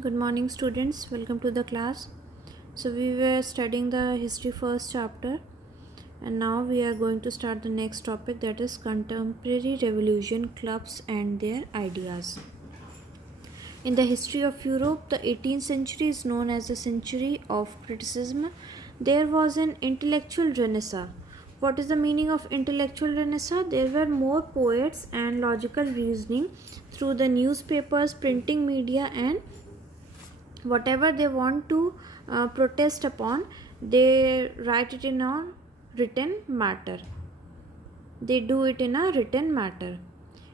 Good morning, students. Welcome to the class. So, we were studying the history first chapter, and now we are going to start the next topic, that is contemporary revolution clubs and their ideas. In the history of Europe, the 18th century is known as the century of criticism. There was an intellectual renaissance. What is the meaning of intellectual renaissance? There were more poets and logical reasoning through the newspapers, printing media, and whatever they want to protest upon, they write it in a written matter. They do it in a written matter.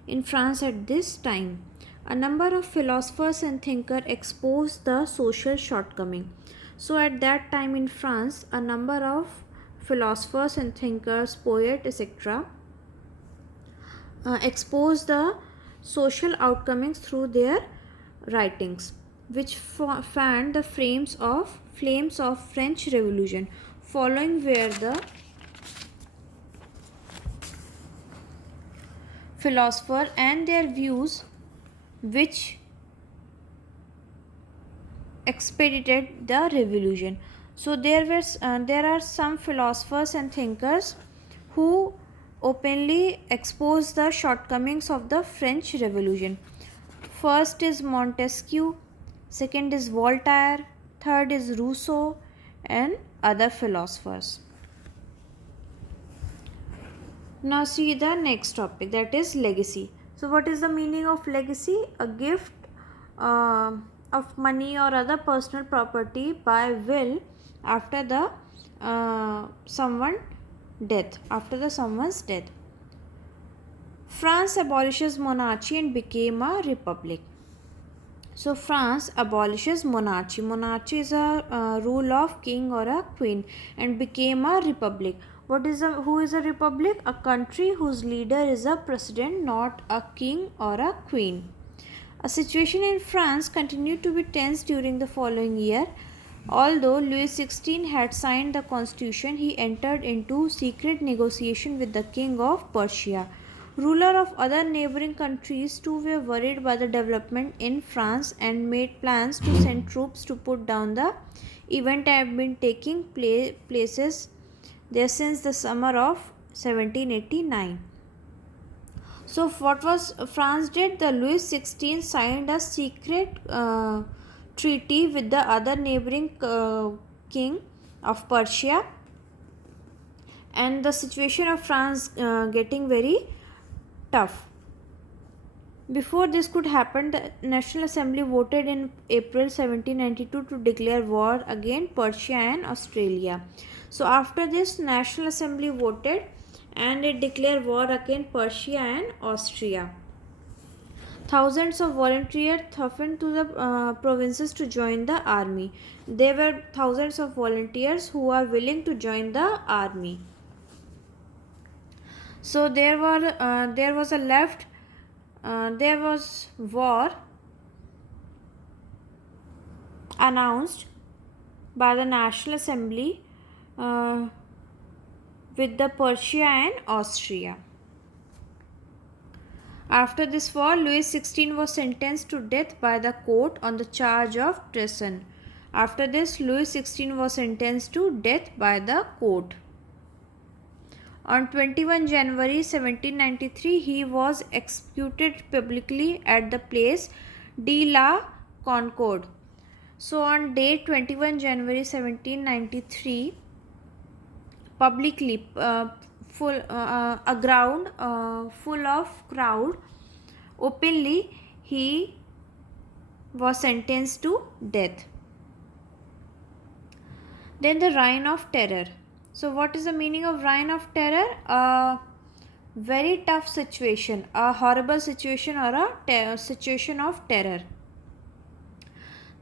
In France at this time, a number of philosophers and thinkers exposed the social shortcoming. So at that time in France, a number of philosophers and thinkers, poets, etc., expose the social outcomings through their writings, which fanned the flames of French Revolution, following where the philosopher and their views, which expedited the revolution. So there are some philosophers and thinkers who openly expose the shortcomings of the French Revolution. First is Montesquieu, second is Voltaire, third is Rousseau, and other philosophers. Now see the next topic, that is legacy. So what is the meaning of legacy? A gift of money or other personal property by will after the someone's death. France abolishes monarchy and became a republic. So France abolishes monarchy. Monarchy is a rule of king or a queen, and became a republic. Who is a republic? A country whose leader is a president, not a king or a queen. A situation in France continued to be tense during the following year. Although Louis XVI had signed the constitution, he entered into secret negotiation with the king of Persia. Rulers of other neighboring countries too were worried by the development in France and made plans to send troops to put down the event had been taking places there since the summer of 1789. So what was France did? The Louis XVI signed a secret treaty with the other neighboring king of Persia, and the situation of France getting very tough. Before this could happen, the National Assembly voted in April 1792 to declare war against Persia and Australia. So after this, National Assembly voted and it declared war against Persia and Austria. Thousands of volunteers happened to the provinces to join the army. There were thousands of volunteers who are willing to join the army. So there was war announced by the National Assembly with the Persia and Austria. After this war, Louis XVI was sentenced to death by the court on the charge of treason. After this, Louis XVI was sentenced to death by the court. On 21 January 1793, he was executed publicly at the place de la Concorde. So on date 21 January 1793, publicly a ground full of crowd, openly he was sentenced to death. Then the Reign of Terror. So what is the meaning of Reign of Terror? A very tough situation, a horrible situation, or a situation of terror.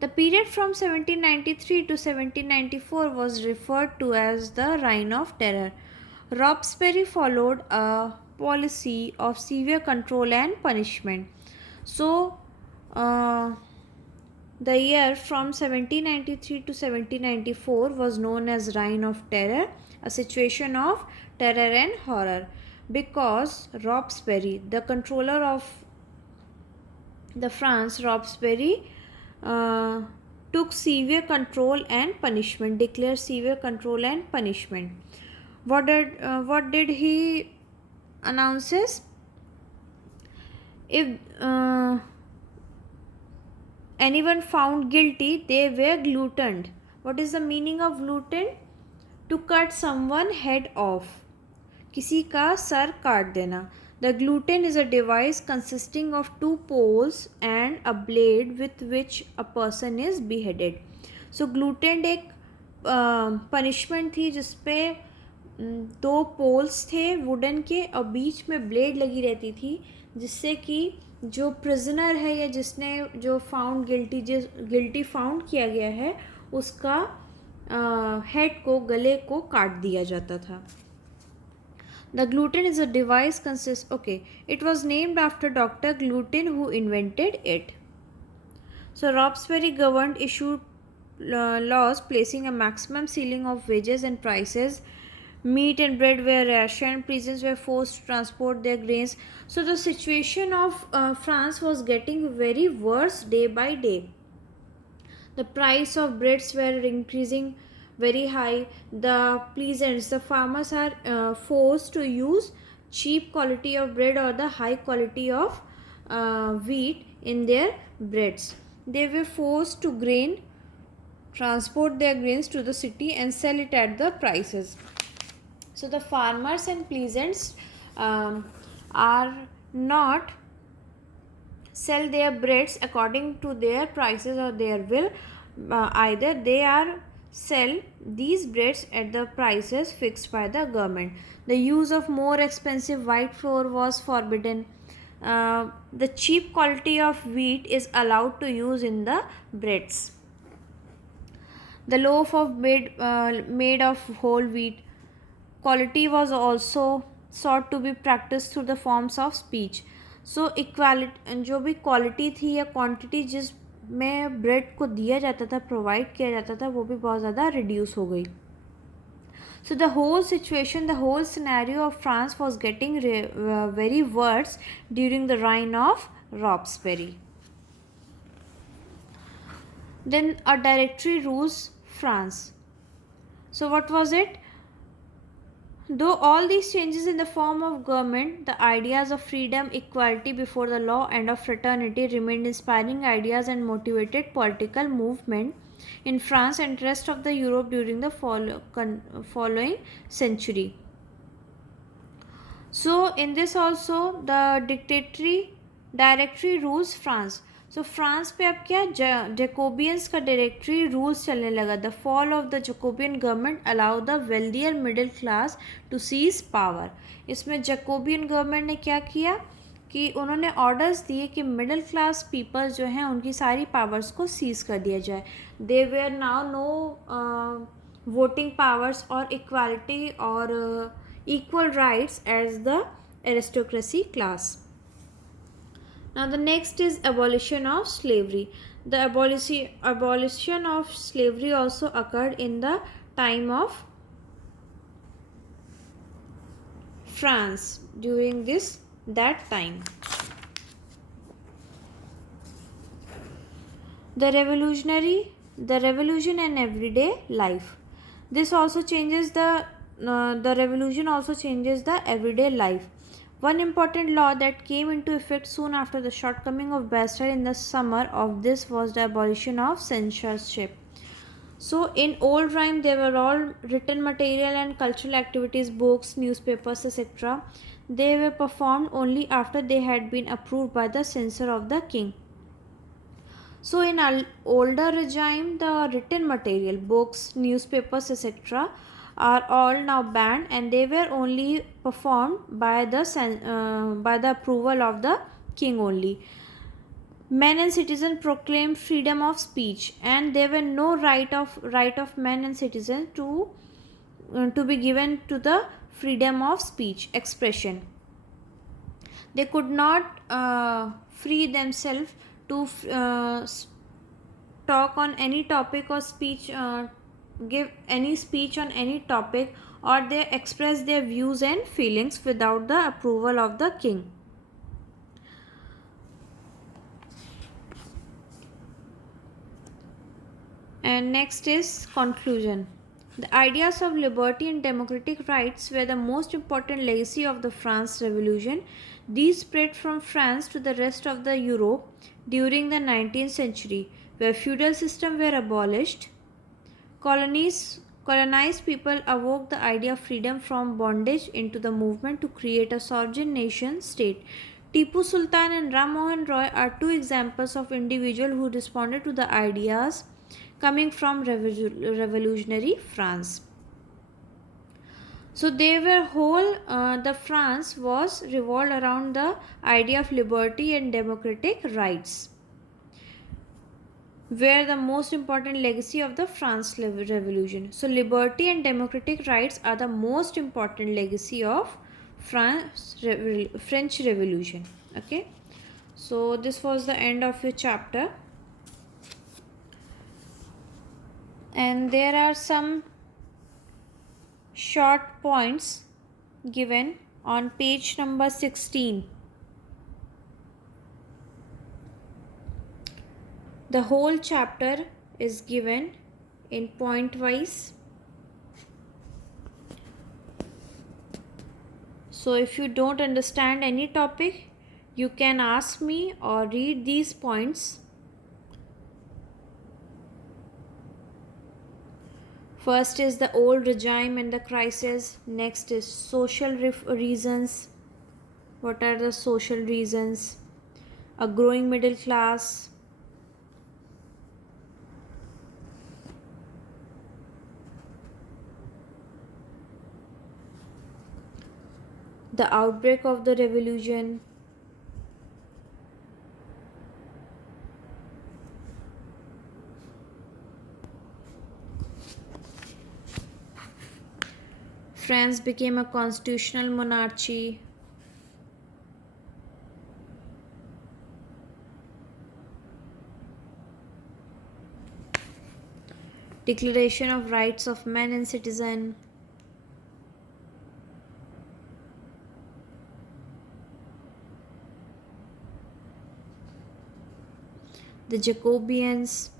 The period from 1793 to 1794 was referred to as the Reign of Terror. Robespierre followed a policy of severe control and punishment. So, the year from 1793 to 1794 was known as Reign of Terror, a situation of terror and horror, because Robespierre, the controller of the France, Robespierre, uh, took severe control and punishment, declared severe control and punishment. What did he announces? If anyone found guilty, they were glutened. What is the meaning of gluten? To cut someone head off. किसी का sir काट देना. The gluten is a device consisting of two poles and a blade with which a person is beheaded. So gluten एक punishment थी जिसपे दो poles थे wooden के और बीच में ब्लेड लगी रहती थी, जिससे कि जो प्रिजनर है या जिसने जो फाउंड गिल्टी फाउंड किया गया है उसका हेड को, गले को काट दिया जाता था. The gluten is a device it was named after Dr. Gluten who invented it. So Robespierre governed issued laws placing a maximum ceiling of wages and prices. Meat and bread were rationed. Prisons were forced to transport their grains. So the situation of France was getting very worse day by day. The price of breads were increasing very high. The peasants, the farmers are forced to use cheap quality of bread or the high quality of wheat in their breads. They were forced to transport their grains to the city and sell it at the prices. So the farmers and peasants are not sell their breads according to their prices or their will. Either they are sell these breads at the prices fixed by the government. The use of more expensive white flour was forbidden. The cheap quality of wheat is allowed to use in the breads. The loaf of bread made of whole wheat quality was also sought to be practiced through the forms of speech. So equality जो भी quality थी या quantity जिसमें bread को दिया जाता था, provide किया जाता था, वो भी बहुत ज़्यादा रिड्यूस हो गई. So the whole situation, the whole scenario of France was getting very worse during the reign of Robespierre. Then a directory rules France. So what was it? Though all these changes in the form of government, the ideas of freedom, equality before the law, and of fraternity remained inspiring ideas and motivated political movement in France and rest of the Europe during the following century. So in this also the directory rules France. So France पे अब क्या Jacobins का directory rules चलने लगा. The fall of the Jacobin government allow the wealthier middle class to seize power. इसमें Jacobin government ने क्या किया कि उन्होंने ऑर्डर्स दिए कि मिडिल क्लास पीपल्स जो हैं उनकी सारी पावर्स को सीज कर दिया जाए. They were now no voting powers और इक्वालिटी और equal rights as the aristocracy class. Now the next is abolition of slavery. The abolition of slavery also occurred in the time of France during that time. The revolution and everyday life. This also changes the revolution also changes the everyday life. One important law that came into effect soon after the shortcoming of Bastille in the summer of this was the abolition of censorship. So in old Rome there were all written material and cultural activities, books, newspapers, etc. They were performed only after they had been approved by the censor of the king. So in older regime, the written material, books, newspapers, etc. are all now banned and they were only performed by the approval of the king only. Men and citizens proclaimed freedom of speech and there were no right of men and citizens to be given to the freedom of speech expression. They could not free themselves to talk on any topic or speech, give any speech on any topic, or they express their views and feelings without the approval of the king. And next is conclusion. The ideas of liberty and democratic rights were the most important legacy of the France Revolution. These spread from France to the rest of the Europe during the 19th century, where feudal systems were abolished. Colonized people awoke the idea of freedom from bondage into the movement to create a sovereign nation state. Tipu Sultan and Ram Mohan Roy are two examples of individuals who responded to the ideas coming from revolutionary France. So they were whole. The France was revolved around the idea of liberty and democratic rights, were the most important legacy of the France Revolution. So, liberty and democratic rights are the most important legacy of French Revolution. Okay, so this was the end of your chapter, and there are some short points given on page number 16. The whole chapter is given in point wise. So if you don't understand any topic, you can ask me or read these points. First is the old regime and the crisis. Next is social reasons. What are the social reasons? A growing middle class. The outbreak of the revolution. France became a constitutional monarchy. Declaration of Rights of Man and Citizen. The Jacobians.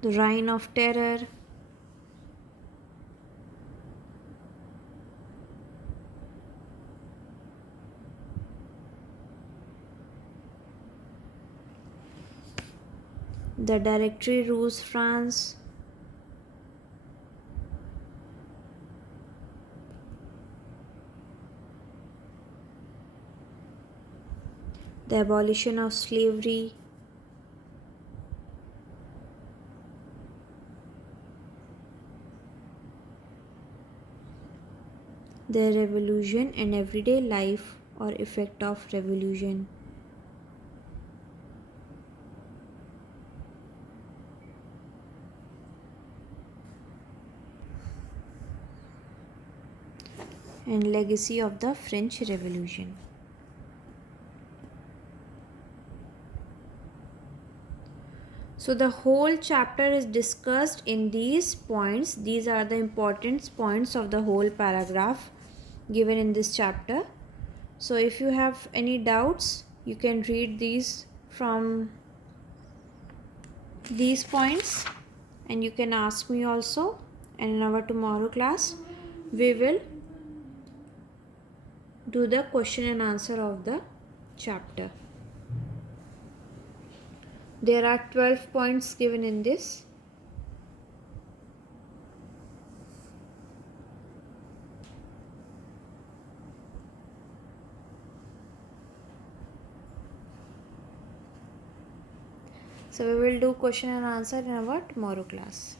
The Reign of Terror. The Directory rules France. The abolition of slavery. The revolution and everyday life or effect of revolution. And legacy of the French Revolution. So the whole chapter is discussed in these points. These are the important points of the whole paragraph given in this chapter. So if you have any doubts, you can read these from these points and you can ask me also. And in our tomorrow class, we will do the question and answer of the chapter. There are 12 points given in this. So we will do question and answer in our tomorrow class.